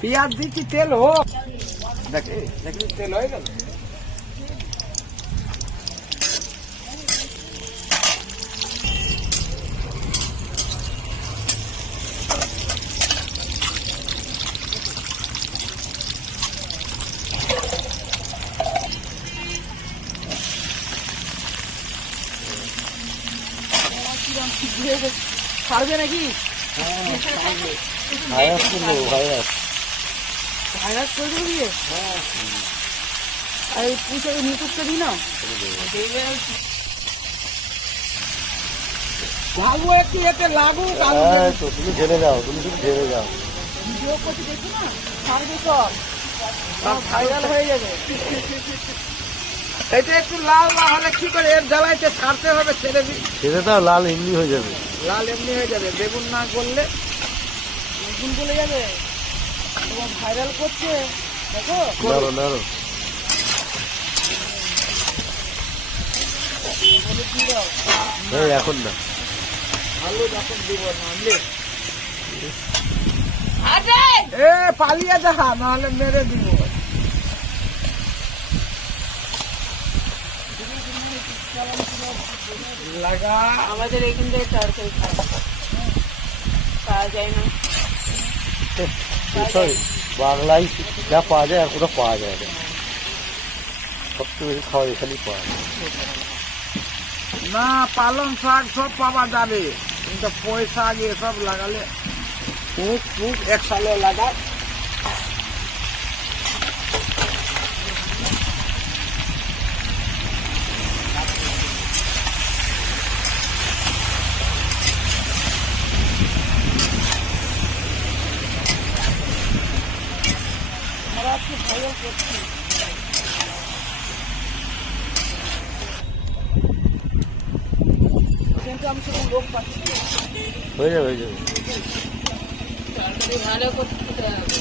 পেঁয়াজ দিচ্ছি তেল হোক। দেখে দেখি তেল হয়ে গেল। ছাড়বে নাকি? ভাইরাস কিন্তু ভাইরাস ভাইরাস করে দেবে আর এই দিই না? ভাবো একটু এতে তো তুমি ঢেলে যাও তুমি শুধু ঢেলে যাও ভিডিও করছি দেখি না ছাড়বে সব। ভাইরাল হয়ে যাবে। এটা একটু লাল না হলে কি করে এর জ্বালাইতে ছাড়তে হবে ছেড়ে দিই? ছেড়ে দাও লাল এমনি হয়ে যাবে। লাল এমনি হয়ে যাবে বেগুন না করলে বেগুন চলে যাবে। ভাইরাল করছে দেখো? এখন না। আলু যখন দিব নামলে এ পালিয়ে দেখা নাহলে মেরে দিব। লাগা। আমাদের এখান থেকে খায়। পাওয়া যায় না। সরি বাংলায় যা পাওয়া যায় আর পাওয়া যায় না। সবচেয়ে বেশি খাওয়া এখানেই পাওয়া যায়। না, পালং শাক সব পাওয়া যাবে। কিন্তু পয়সা আগে সব লাগালে এক সালে লাগা আজকে ভাইরাল করছি কিন্তু আমি সেরকম লোক পাচ্ছি না। হয়ে যাবে হয়ে যাবে। তরকারি ভালো করতে হবে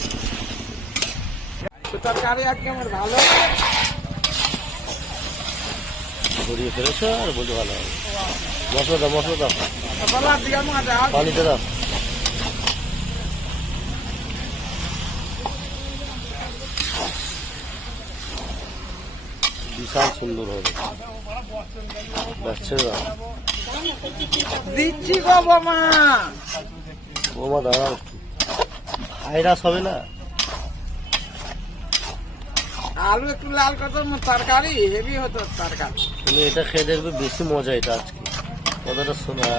তো তরকারি আজকে আমার ভালো ছড়িয়ে ফেলেছো আর বলতে ভালো হবে। মশলা দাও মশলা দাও। পানিতে দাও। বিশাল সুন্দর হবে। দিচ্ছি গো বোমা। দাঁড়াও ভাইরাস হবে না? আলু একটু লাল কত তরকারি হেভি হতো তরকারি। তুমি এটা খেয়ে দেখবে বেশি মজা এটা আজকে। কথাটা শোনা।